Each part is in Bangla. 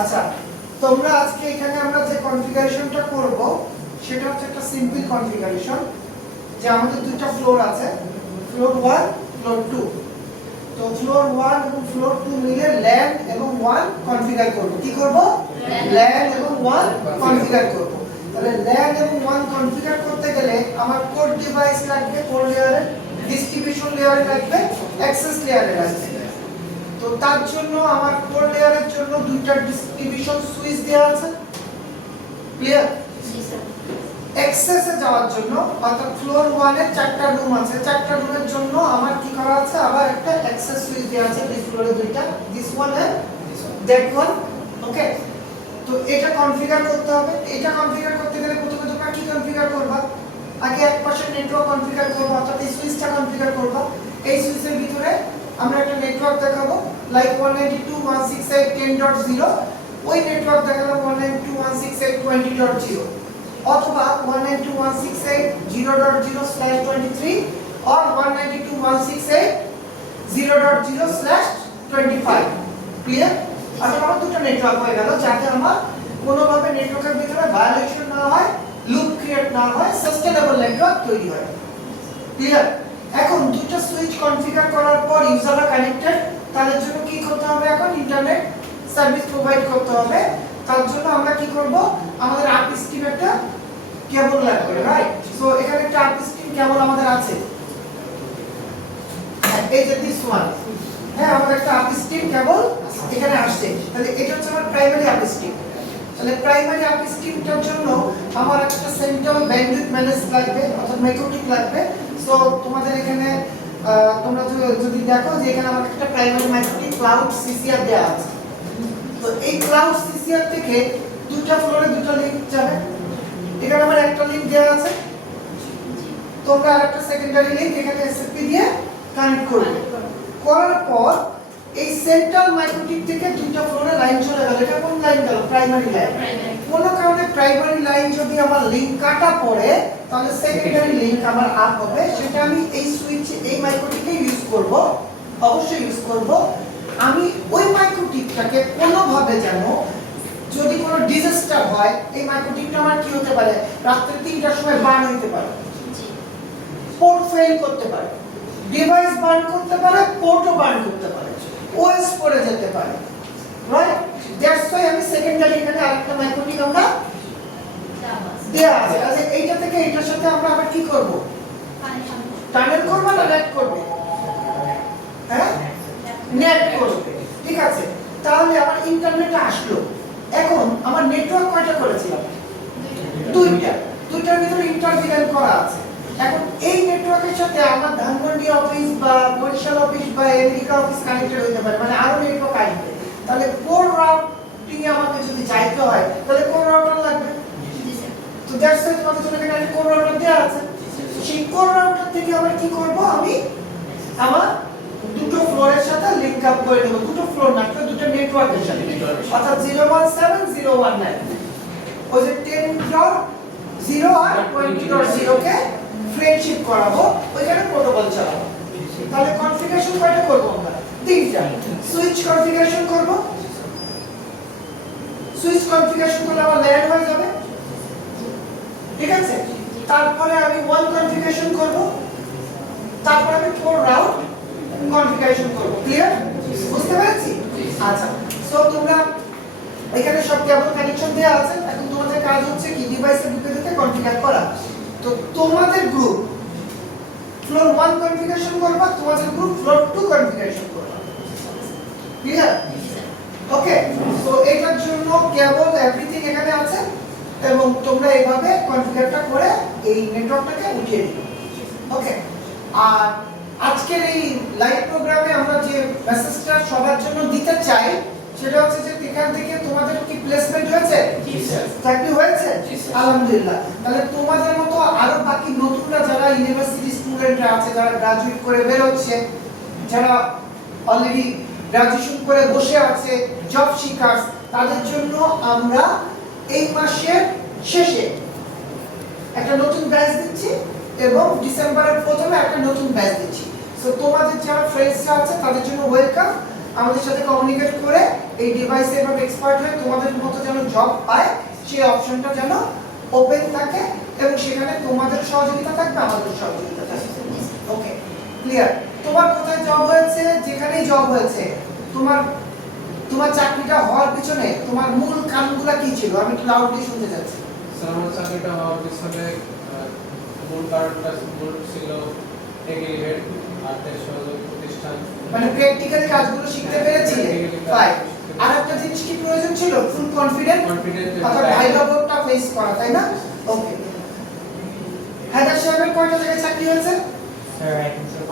আচ্ছা, তোমরা আজকে এখানে আমরা যে কনফিগারেশনটা করব সেটা হচ্ছে একটা সিম্পল কনফিগারেশন, যে আমাদের দুটো ফ্লোর আছে, ফ্লোর 1 ফ্লোর 2। তো ফ্লোর 1 এবং ফ্লোর 2 মিলে ল্যান এবং 1 কনফিগার করব। কি করব? ল্যান এবং 1 কনফিগার করব। তাহলে ল্যান এবং 1 কনফিগার করতে গেলে আমার কোর ডিভাইস লাগবে, কোর লেয়ারে, ডিস্ট্রিবিউশন লেয়ারে লাগবে, অ্যাক্সেস লেয়ারে লাগবে। তো তার জন্য আমার কোর লেয়ারের জন্য দুইটা ডিস্ট্রিবিউশন সুইচ দেওয়া আছে, ক্লিয়ার? জি স্যার। অ্যাক্সেসে যাওয়ার জন্য অর্থাৎ ফ্লোর 1 এর চারটা রুম আছে, চারটা রুমের জন্য আমার কি করা আছে, আবার একটা অ্যাক্সেস সুইচ দেওয়া আছে এই ফ্লোরে দুইটা, this one and that one. Okay, তো এটা কনফিগার করতে হবে। এটা কনফিগার করতে গেলে প্রথমে তোমরা কি কনফিগার করবা? আগে এক পাশে নেটওয়ার্ক কনফিগার করব, অর্থাৎ এই সুইচটা কনফিগার করব। এই সুইচের ভিতরে আমরা একটা নেটওয়ার্ক দেখাবো, লাইক 192.168.10.0, ওই নেটওয়ার্ক দেখালাম 192.168.20.0, অথবা 192.168.0.0/23 or 192.168.0.0/25। ক্লিয়ার? আচ্ছা, আমার দুটো নেটওয়ার্ক হয়ে গেল, যাতে আমার কোনোভাবে নেটওয়ার্কের ভিতরে ভায়োলেশন না হয়, লুপ ক্রিয়েট না হয়, সাস্টেনেবল নেটওয়ার্ক তৈরি হয়। ক্লিয়ার? এখন দুটো সুইচ কনফিগার করার পর ইউজাররা কানেক্টেড, তাদের জন্য কি করতে হবে? এখন ইন্টারনেট সার্ভিস প্রোভাইড করতে হবে। তার জন্য আমরা কি করব? আমাদের আপ স্ট্রিম একটা কেবল লাগবে, রাইট? সো এখানে একটা আপ স্ট্রিম কেবল আমাদের আছে, এই যে দিস ওয়ান। হ্যাঁ, আমাদের একটা আপ স্ট্রিম কেবল এখানে আসছে। তাহলে এটা হচ্ছে আমার প্রাইমারি আপ স্ট্রিম। তাহলে প্রাইমারি আপ স্ট্রিমটার জন্য আমার একটা সেন্ট্রাল ব্যান্ডউইথ ম্যানেজ লাগবে, অর্থাৎ মেথডিক লাগবে। সো তোমাদের এখানে তোমরা যদি দেখো যে এখানে আমার একটা প্রাইমারি মেথডিক ক্লাউড সিসিআর দেওয়া আছে। তো এই ক্লাউড সিসিআর থেকে দুটো ফ্লোরে দুটো লিংক যাবে। এখানে আমার একটা লিংক দেওয়া আছে, তোমরা আরেকটা সেকেন্ডারি লিংক এখানে এসএসপি দিয়ে কানেক্ট করবে। করার পর এই সেন্ট্রাল মাইক্রোটিক থেকে দুটো ফ্লোরে লাইন চলে গেল। এটা কোন লাইন গেল? Primary line. কোনো কারণে প্রাইমারি লাইন যদি আমার লিংক কাটা পড়ে, তাহলে সেকেন্ডারি লিংক আমার আপ হবে। সেটা আমি এই সুইচ, এই মাইক্রোটিকে ইউজ করব, অবশ্যই ইউজ করব। আমি ওই মাইক্রোটিকটাকে কোনোভাবে যেন, যদি কোনো ডিজাস্টার হয়, এই মাইক্রোটিকটা আমার কি হতে পারে, রাত্রে 3টার সময় বার্ন হতে পারে, পোর্ট ফেল করতে পারে, ডিভাইস বার্ন করতে পারে, পোর্টও বার্ন করতে পারে, ওএস পড়ে যেতে পারে, রাইট? দ্যাটস ওয়াই আমি সেকেন্ডারি এখানে আরেকটা মাইক্রোটিক আমরা দেয়া আছে। আচ্ছা, এইটা থেকে এইটার সাথে আমরা আবার কি করব? টানেল করব না নেট করব? হ্যাঁ, নেট করব। ঠিক আছে, তাহলে আমার ইন্টারনেটে আসলো। এখন আমার নেটওয়ার্ক কয়টা করেছিলাম? দুইটা। দুইটার ভিতরে ইন্টারভিনেন্ট করা আছে। এখন এই নেটওয়ার্কের সাথে আমার ধানমন্ডি অফিস বা বরিশাল অফিস বা আমেরিকা অফিস কানেক্টেড হতে পারে, মানে আরো নেটওয়ার্ক আসবে। তাহলে কোর রাউটিং এ আমাকে যদি যাইতে হয়, তাহলে কোর রাউটার লাগবে। তো দ্যাটস ওয়াই তোমাদের জন্য এখানে একটা কোর রাউটার দেওয়া আছে। সেই কোর রাউটার থেকে আবার কি করব? আমি আমার দুটো ফ্লোরের সাথে লিংক আপ করে দেব। দুটো ফ্লোর না, দুটো নেটওয়ার্কের সাথে, অর্থাৎ 017.019, ওই যে 10.0 আর 20.0 কে ফ্রেন্ডশিপ করাবো, ওইখানে প্রোটোকল চালাবো। তাহলে কনফিগারেশন কয়টা করব আমরা? তিনটা। সুইচ কনফিগারেশন করব। সুইচ কনফিগারেশন করলে আমার ল্যান হয়ে যাবে, ঠিক আছে? তারপরে আমি ওয়ান কনফিগারেশন করব, তারপরে আমি ফোর রাউট কনফিগারেশন করব। ক্লিয়ার? বুঝতে পেরেছি? আচ্ছা, সো তোমরা এখানে সব কেবল কানেকশন দেওয়া আছে। এখন তোমাদের কাজ হচ্ছে কি, ডিভাইসের ভিতরে কনফিগার করা। তো তোমাদের গ্রুপ ফ্লোর 1 কনফিগারেশন করবা, তোমাদের গ্রুপ ফ্লোর 2 কনফিগারেশন করবা। ক্লিয়ার? ওকে, সো এটার জন্য কেবল এভরিথিং এখানে আছে, এবং তোমরা এইভাবে কনফিগারটা করে এই নেটওয়ার্কটাকে উঠিয়ে দিবে। ওকে, আর আজকের এই লাইভ প্রোগ্রামে আমরা যে মেসেজটা সবার জন্য দিতে চাই, সেটা হচ্ছে যে এখান থেকে তোমাদের কি প্লেসমেন্ট হয়েছে? জি স্যার। চাকরি হয়েছে? জি স্যার। আলহামদুলিল্লাহ। তাহলে তোমাদের মতো আরো বাকি নতুনরা যারা ইউনিভার্সিটি স্টুডেন্টরা আছে, যারা গ্রাজুয়েট করে বের হচ্ছে, যারা অলরেডি গ্রাজুয়েশন করে বসে আছে, জব সিকার্স, তাদের জন্য আমরা এই মাসের শেষে একটা নতুন ব্যাচ দিচ্ছি, এবং ডিসেম্বরের প্রথমে একটা নতুন ব্যাচ দিচ্ছি। সো তোমাদের যারা ফ্রেন্ডসরা আছে তাদের জন্য ওয়েলকাম। আমাদের সাথে কমিউনিকেট করে এই ডিভাইসে এভাবে এক্সপার্ট হয়ে তোমাদের মতো যেন জব পায় সেই অপশনটা যেন ওপেন থাকে এবং সেখানে তোমাদের সহযোগিতা থাকবে, আমাদের সহযোগিতা থাকবে। ওকে, ক্লিয়ার? তোমার কোথায় জব হয়েছে, যেখানেই জব হয়েছে, তোমার তোমার চাকরিটা হওয়ার পিছনে তোমার মূল কারণগুলো কি ছিল? আমি একটু লাউডলি শুনতে চাচ্ছি। স্যার, আমার চাকরিটা হওয়ার পিছনে মূল কারণটা ছিল এগ্রিমেন্ট আর দেশ সহযোগী প্রতিষ্ঠান, মানে প্র্যাকটিক্যালি কাজগুলো শিখতে পেরেছিলে। ফাইন। আর একটা জিনিস কি প্রয়োজন ছিল? ফুল কনফিডেন্ট, অর্থাৎ ডায়লগটা ফেস করা, তাই না? ওকে। হায়দার সাহেবের কয়টা জায়গায় চাকরি হয়েছে? স্যার এখন স্যার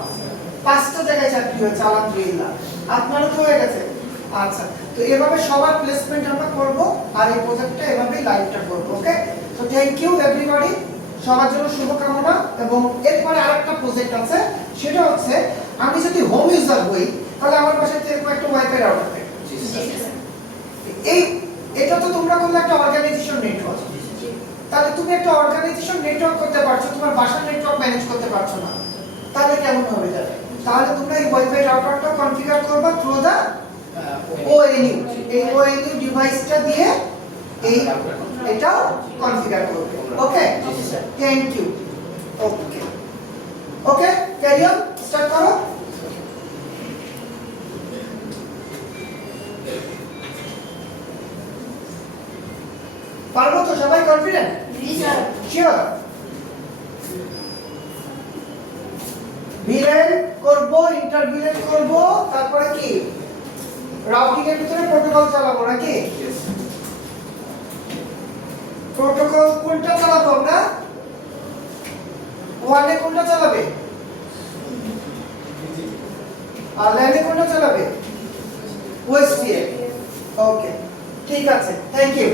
5টা জায়গায় চাকরি হয়েছে, আলহামদুলিল্লাহ। আপনারও তো হয়ে গেছে। আচ্ছা, তো এভাবে সবার প্লেসমেন্ট আমরা করব আর এই প্রজেক্টটা এভাবেই লাইভটা করব। ওকে, তো থ্যাংক ইউ এভরিবডি, সবার জন্য শুভকামনা। এবং এরপরে আরেকটা প্রজেক্ট আছে, সেটা হচ্ছে আমি যদি হোম ইউজার হই তাহলে আমার বাসায় এরকম একটা ওয়াইফাই রাউটার থাকবে। এই এটা তো তোমরা করলে একটা অর্গানাইজেশন নেটওয়ার্ক, তাহলে তুমি একটা অর্গানাইজেশন নেটওয়ার্ক করতে পারছো, তোমার বাসার নেটওয়ার্ক ম্যানেজ করতে পারছো না, তাহলে কেমন হবে? তাহলে তোমরা এই ওয়াইফাই রাউটারটা কনফিগার করবা থ্রু দা ONU। এই ONU ডিভাইসটা দিয়ে এই এটাও কনফিগার করবে। Okay, thank you. Okay okay, carry on, start করো। পারবো তো? সবাই কনফিডেন্ট? জি স্যার। শিওর? ভিলেন করব, ইন্টারভিলেন করব, তারপরে কি রাউটিং এর ভিতরে প্রোটোকল চালাবো নাকি? প্রোটোকল কোনটা চালাবো আমরা? ওয়ানে কোনটা চালাবে? আর ল্যানে কোনটা চালাবে? ওএসপিএ। ওকে, ঠিক আছে, থ্যাংক ইউ।